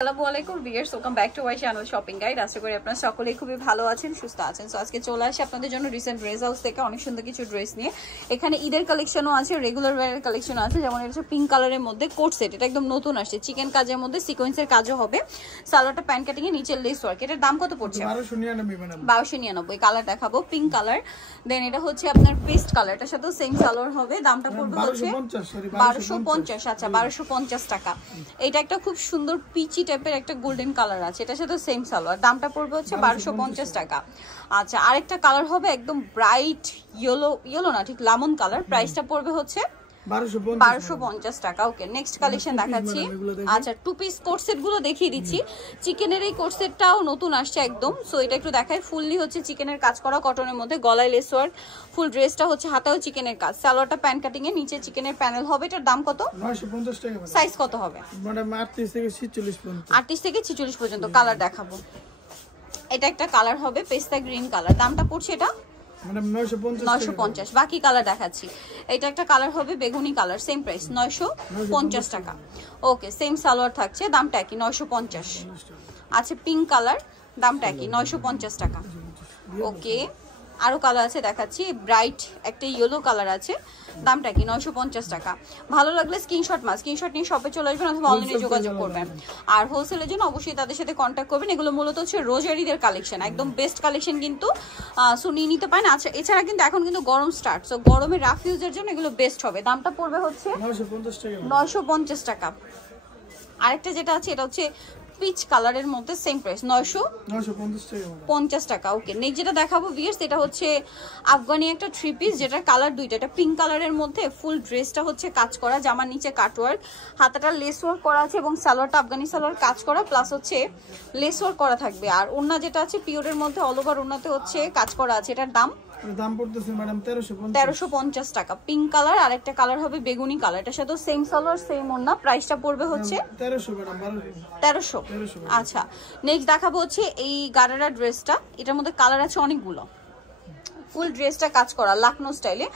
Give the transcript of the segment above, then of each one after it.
আসসালামু আলাইকুম viewers, welcome back to my channel shopping guide. আশা করি আপনারা সকলেই খুবই ভালো আছেন, সুস্থ আছেন। সো আজকে চলে আসি আপনাদের জন্য রিসেন্ট ড্রেস হাউস থেকে অনেক সুন্দর কিছু ড্রেস নিয়ে। এখানে ঈদের কালেকশনও আছে, রেগুলার ওয়্যারের কালেকশনও আছে। যেমন এটা হচ্ছে পিঙ্ক কালারের মধ্যে কোট সেট, এটা একদম নতুন আসছে, চিকেন কাজের মধ্যে সিকোয়েন্সের কাজও হবে। সালোয়ারটা প্যান্ট কাটিং এ নিচের লেস ওয়ার্ক। এটার দাম কত পড়ছে? 1299 কালার দেখাবো, পিঙ্ক কালার। দেন এটা হচ্ছে আপনার পেস্ট কালার, এটার সাথেও সেম সালোয়ার হবে। দামটা পড়বে হচ্ছে 1250। আচ্ছা 1250 টাকা। এটা একটা খুব সুন্দর পিচি টাইপের একটা গোল্ডেন কালার আছে, এটার সাথে সেম সালোয়ার। দামটা পড়বে হচ্ছে 1250 টাকা। আচ্ছা আরেকটা কালার হবে একদম ব্রাইট ইয়েলো না, ঠিক লেমন কালার। প্রাইসটা পড়বে হচ্ছে 1250 টাকা। ওকে, নেক্সট কালেকশন দেখাচ্ছি। আচ্ছা টু পিস কোট সেট গুলো দেখিয়ে দিচ্ছি। চিকেনের এই কোট সেটটাও নতুন আসছে একদম। সো এটা একটু দেখাই। ফুললি হচ্ছে চিকেনের কাজ করা কটনের মধ্যে, গলায় লেস ওয়ার্ক। ফুল ড্রেসটা হচ্ছে হাতেও চিকেনের কাজ, সালোয়ারটা প্যান্ট কাটিং এ, নিচে চিকেনের প্যানেল হবে। এটার দাম কত? 950 টাকা। সাইজ কত হবে? ম্যাডাম 38 থেকে 46 পর্যন্ত। 38 থেকে 46 পর্যন্ত। কালার দেখাবো। এটা একটা কালার হবে পেস্তা গ্রিন কালার। দামটা পড়ছে এটা ম্যাডাম 950। বাকি কালার দেখাচ্ছি। এটা একটা কালার হবে বেগুনি কালার, সেম প্রাইস 950 টাকা। ওকে, সেম সালোয়ার থাকছে, দামটা একই 950। আচ্ছা পিঙ্ক কালার, দামটা একই 950 টাকা। ওকে, আরো কালার আছে দেখাচ্ছি। ব্রাইট একটা ইয়েলো কালার আছে, দামটা কি 950 টাকা। ভালো লাগলে স্ক্রিনশট নিয়ে শপে চলে আসবেন অথবা অনলাইনে যোগাযোগ করবেন। আর হোলসেলের জন্য অবশ্যই তাদের সাথে কন্ট্যাক্ট করবেন। এগুলো মূলত হচ্ছে রোজারিদের কালেকশন, একদম বেস্ট কালেকশন, কিন্তু শুনিয়ে নিতে পারেন। আচ্ছা এছাড়া কিন্তু এখন কিন্তু গরম স্টার্ট, সো গরমে রাফ ইউজের জন্য এগুলো বেস্ট হবে। দামটা পড়বে হচ্ছে 950 টাকা। আরেকটা যেটা আছে এটা হচ্ছে পিচ কালারের মধ্যে, সেম প্রাইস 950 টাকা। ওকে, নেক্সট যেটা দেখাবো ভিউয়ার্স, এটা হচ্ছে আফগানি একটা থ্রি পিস, যেটা কালার দুইটা। এটা পিঙ্ক কালারের মধ্যে, ফুল ড্রেসটা হচ্ছে কাজ করা, জামার নিচে কাটওয়ার্ক, হাতাটা লেস ওয়ার্ক করা আছে এবং সালোয়ারটা আফগানি সালোয়ার কাজ করা, প্লাস হচ্ছে লেস ওয়ার্ক করা থাকবে। আর ওড়না যেটা আছে পিওরের মধ্যে, অল ওভার ওড়নাতে হচ্ছে কাজ করা আছে। এটার দাম পড়তেছে ম্যাডাম 1350 টাকা। পিঙ্ক কালার, আর একটা কালার হবে বেগুনি কালার, এটার সাথে সেম সালোয়ার সেম ওড়না। প্রাইসটা পড়বে হচ্ছে 1300। আচ্ছা নেক্সট দেখাবো হচ্ছে এই গারারা ড্রেসটা। এটার মধ্যে কালার আছে অনেকগুলো। ফুল ড্রেসটা কাজ করা লখনৌ স্টাইলে,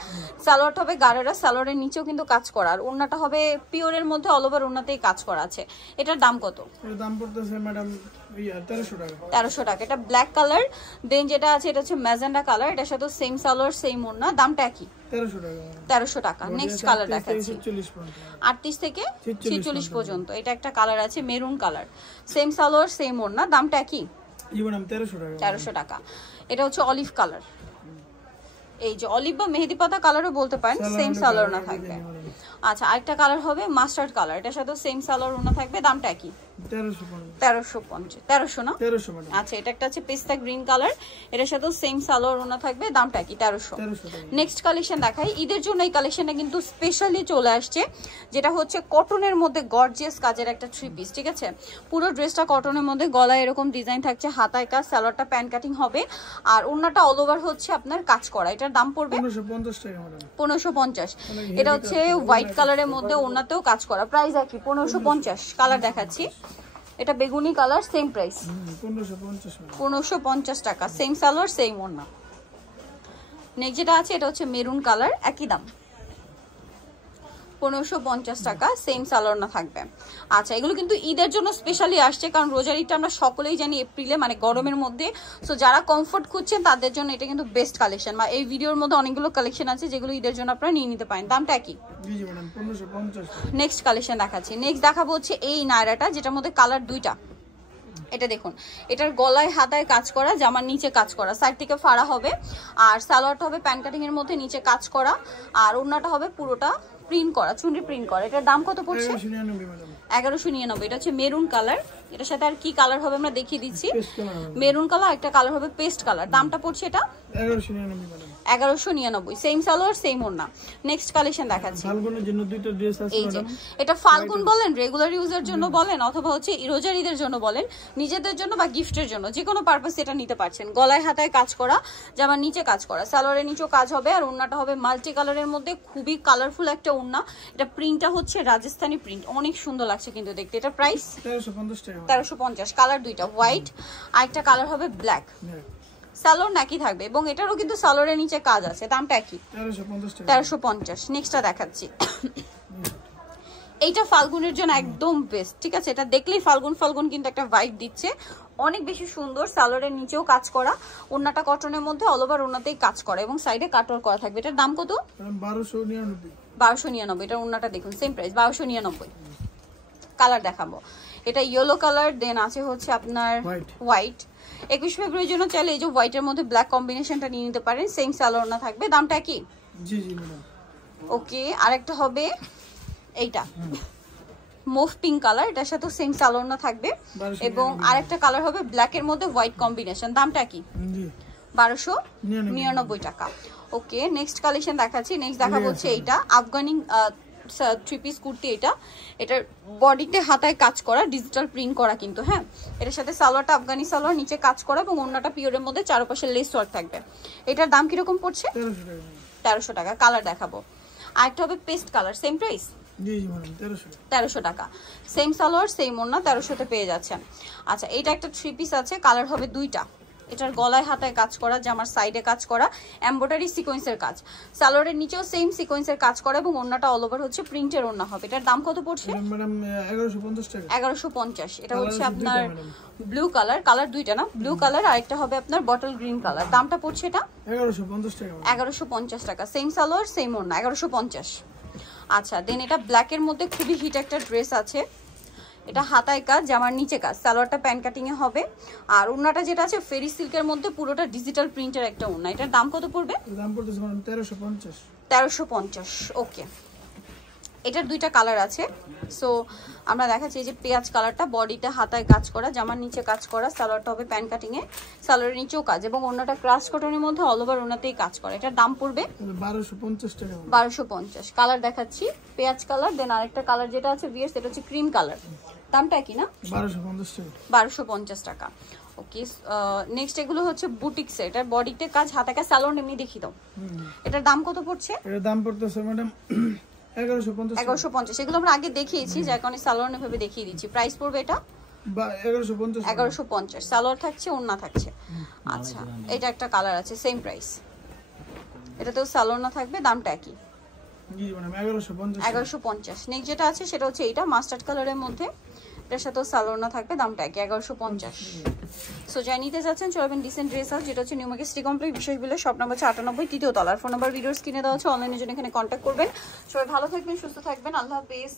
সালোয়ারটা হবে গারারা, সালোয়ারের নিচেও কিন্তু কাজ করা, আর ওড়নাটা হবে পিওরের মধ্যে, অল ওভার ওড়নাতেই কাজ করা আছে। এটার দাম কত? এর দাম পড়তেছে ম্যাডাম 1300 টাকা। 1300 টাকা। এটা ব্ল্যাক কালার। দেন যেটা আছে এটা হচ্ছে ম্যাজেন্ডা কালার, এটার সাথে সেম সালোয়ার সেম ওড়না, দামটা কি? 1300 টাকা। নেক্সট কালার দেখাচ্ছি 38 থেকে 46 পর্যন্ত। এটা একটা কালার আছে maroon colour, same salwar same ওড়না, দামটা কি? 1300 টাকা। এটা হচ্ছে অলিভ কালার, এই যে অলিভ বা মেহেদি পাতা কালারও বলতে পারেন, সেম সালোয়ার না থাকবে। আচ্ছা আরেকটা কালার হবে মাস্টার্ড কালার, এটার সাথে সেম সালোয়ার ওড়না থাকবে, দামটা কি? 1300 না? আচ্ছা এটা একটা আছে পেস্তা গ্রিন কালার, এটার সাথে সেম সালোয়ার ওড়না থাকবে, দামটা কি? 1300। নেক্সট কালেকশন দেখাই। ঈদের জন্য এই কালেকশনটা কিন্তু স্পেশালি চলে আসছে, যেটা হচ্ছে কটনের মধ্যে গর্জিয়াস কাজের একটা থ্রি পিস। ঠিক আছে, পুরো ড্রেসটা কটনের মধ্যে, গলায় এরকম ডিজাইন থাকছে, হাতায় কাজ, সালোয়ারটা প্যান্ট কাটিং হবে, আর ওড়নাটা অল ওভার হচ্ছে আপনার কাজ করা। এটার দাম পড়বে 1550। এটা হচ্ছে হোয়াইট কালারের মধ্যে, ওড়নাতেও কাজ করা, প্রাইস একই 1550। কালার দেখাচ্ছি। এটা বেগুনি কালার, সেম প্রাইস 1550 টাকা, সেম সালোয়ার সেম ওড়না। নেক্সট যেটা আছে এটা হচ্ছে মেরুন কালার, একই দাম 1550 টাকা, সেম সালোয়ার না থাকবে। আচ্ছা এগুলো কিন্তু ঈদের জন্য স্পেশালি আসছে, কারণ রোজার ঈদটা আমরা সকলেই জানি এপ্রিলে, মানে গরমের মধ্যে। সো যারা কমফোর্ট খুঁজছেন তাদের জন্য এটা কিন্তু বেস্ট কালেকশন, বা এই ভিডিওর মধ্যে অনেকগুলো কালেকশন আছে যেগুলো ঈদের জন্য আপনারা নিয়ে নিতে পারেন। দামটা কি? 1550। নেক্সট কালেকশন দেখাচ্ছি। নেক্সট দেখাবো হচ্ছে এই নায়রাটা, যেটার মধ্যে কালার দুইটা। এটা দেখুন, এটার গলায় হাতায় কাজ করা, জামার নিচে কাজ করা, সাইড থেকে ফাড়া হবে, আর সালোয়ারটা হবে প্যান্ট কাটিং এর মধ্যে, নিচে কাজ করা, আর ওড়নাটা হবে পুরোটা প্রিন্ট করা, চুনরি প্রিন্ট করা। এটার দাম কত পড়ছে? 1199। এটা হচ্ছে মেরুন কালার, এটার সাথে আর কি কালার হবে আমরা দেখিয়ে দিচ্ছি। মেরুন কালার, একটা কালার হবে পেস্ট কালার। দামটা পড়ছে এটা 1199, সেম সালোয়ার সেম ওড়না। নেক্সট কালেকশন দেখাচ্ছি। ফাল্গুনের জন্য দুইটা ড্রেস আছে এই যে এটা ফাল্গুন বলেন, রেগুলার ইউজের জন্য বলেন, অথবা হচ্ছে রোজার ঈদের জন্য বলেন, নিজেদের জন্য বা গিফটের জন্য, যে কোনো পারপাস এটা নিতে পারছেন। গলায় হাতায় কাজ করা, জামার নিচে কাজ করা, সালোয়ারের নিচেও কাজ হবে, আর ওড়নাটা হবে মাল্টি কালারের মধ্যে, খুবই কালারফুল একটা ওড়না। এটা প্রিন্টটা হচ্ছে রাজস্থানি প্রিন্ট, অনেক সুন্দর লাগছে কিন্তু দেখতে। এটা প্রাইস 1350। কালার দুইটা, হোয়াইট আর একটা কালার হবে ব্ল্যাক। সালোয়ার নাকি থাকবে, এবং এটারও কিন্তু সালোয়ারের নিচে কাজ আছে। দামটা কি? 1350। নেক্সটটা দেখাচ্ছি। এইটা ফাল্গুনের জন্য একদম বেস্ট, ঠিক আছে? এটা দেখলেই ফাল্গুন ফাল্গুন কিন্তু একটা ভাইব দিচ্ছে, অনেক বেশি সুন্দর। সালোয়ারের নিচেও কাজ করা, ওন্নাটা কটনের মধ্যে, অল ওভার ওন্নাতেই কাজ করা এবং সাইডে কাটওয়ার করা থাকবে। এটার দাম কত? 1299। 1299। এটার ওন্নাটা দেখুন সেম প্রাইস 1299। কালার দেখাবো, এটা ইয়েলো কালার, দেন আছে হচ্ছে আপনার হোয়াইট। 21 ফেব্রুয়ারির জন্য চাইলে এই যে হোয়াইটের মধ্যে ব্ল্যাক কম্বিনেশনটা নিয়ে নিতে পারেন, সেম সালোয়ার না থাকবে। দামটা কি? জি জি ম্যাডাম। ওকে, আরেকটা হবে এইটা মুভ পিঙ্ক কালার, এটার সাথে সেম সালোয়ার না থাকবে এবং আরেকটা কালার হবে ব্ল্যাকের মধ্যে হোয়াইট কম্বিনেশন। দামটা কি? জি 1299 টাকা। ওকে, নেক্সট কালেকশন দেখাচ্ছি। নেক্সট দেখাবো হচ্ছে এইটা আফগানি থ্রি পিস কুর্তি। এটার বডিতে হাতায় কাজ করা, ডিজিটাল প্রিন্ট করা কিন্তু, হ্যাঁ। এটার সাথে সালোয়ারটা আফগানি সালোয়ার, নিচে কাজ করা এবং ওন্নাটা পিওরের মধ্যে চারপাশে লেস ওয়ার্ক থাকবে। এটার দাম কিরকম পড়ছে? 1300 টাকা। কালার দেখাবো, আরেকটা হবে পেস্ট কালার, সেম প্রাইস জি জি ম্যাডাম 1300 টাকা। সেম সালোয়ার সেম ওন্না, 1300 পেয়ে যাচ্ছেন। আচ্ছা, এটা একটা থ্রি পিস আছে, কালার হবে দুইটা। এটার গলায় হাতায় কাজ করা, জামার সাইডে কাজ করা, এমব্রয়ডারি সিকোয়েন্সের কাজ, সালোয়ারের নিচেও সেম সিকোয়েন্সের কাজ করা এবং ওন্নাটা অল ওভার হচ্ছে প্রিন্টের ওন্না হবে। এটার দাম কত পড়ছে? ম্যাডাম 1150 টাকা। 1150। এটা হচ্ছে আপনার ব্লু কালার, কালার দুইটা না, ব্লু কালার আর একটা হবে আপনার বটল গ্রিন কালার। দামটা পড়ছে এটা 1150 টাকা। 1150 টাকা। সেম সালোয়ার সেম ওন্না, 1150। আচ্ছা, দেন এটা ব্ল্যাকের মধ্যে খুবই হিট একটা ড্রেস আছে, এটা হাতায় কাজ, জামার নিচে কাজ, সালোয়ারটা প্যান্ট কাটিং এ হবে আর ওন্নাটা যেটা আছে ফেরি সিল্কের মধ্যে পুরোটা ডিজিটাল প্রিন্টের একটা ওন্না। এটার দাম কত পড়বে? দাম পড়তেছে ম্যাডাম 1350। 1350। ওকে, এটার দুইটা কালার আছে। সো আমরা দেখাচ্ছি এই যে পেঁয়াজ কালারটা, বডিতে হাতায় কাজ করা, জামার নিচে কাজ করা, সালোয়ারটা হবে প্যান্ট কাটিং এ, সালোয়ারের নিচেও কাজ এবং ওন্নাটা ক্রাশ কটনের মধ্যে অল ওভার ওন্নাতেই কাজ করা। এটার দাম পড়বে 1250 টাকা। 1250। কালার দেখাচ্ছি, পেঁয়াজ কালার, দেন আরেকটা কালার যেটা আছে ভিয়ার, সেটা হচ্ছে ক্রিম কালার। দামটা কি না? 1250 টাকা। 1250 টাকা। ওকে, নেক্সট এগুলো হচ্ছে বুটিক সেট, এটার বডিতে কাজ, হাতায় কাজ, সালোয়ার এমনি দেখিয়ে দাও। এটার দাম কত পড়ছে? এর দাম পড়তেছে ম্যাডাম 1150। 1150। এগুলো আমরা আগে দেখিয়েছি, যার কারণে সালোয়ার ভাবে দেখিয়ে দিচ্ছি। প্রাইস পড়বে এটা 1150। 1150। সালোয়ার থাকছে, ওন্না থাকছে। আচ্ছা, এটা একটা কালার আছে, সেম প্রাইস, এটাতেও সালোয়ার না থাকবে, দামটা একই। জি ম্যাডাম 1150। 1150। নেক্সট যেটা আছে সেটা হচ্ছে এইটা মাস্টার্ড কালারের মধ্যে, এটার সাথেও সালোয়ার না থাকবে, দামটা একই 1150। সো যাই নিতে যাচ্ছেন চলবেন ডিসেন্ট ড্রেস হাউস, যেটা হচ্ছে নিউ মার্কেট সিটি কমপ্লেক্স, বিশেষ বিলে শপ নাম্বার 98, তৃতীয় তলার। ফোন নাম্বার ভিডিওস কিনে দেওয়া হচ্ছে, অনলাইনের জন্য এখানে কন্ট্যাক্ট করবেন। সবাই ভালো থাকবেন, সুস্থ থাকবেন, আল্লাহ হাফেজ।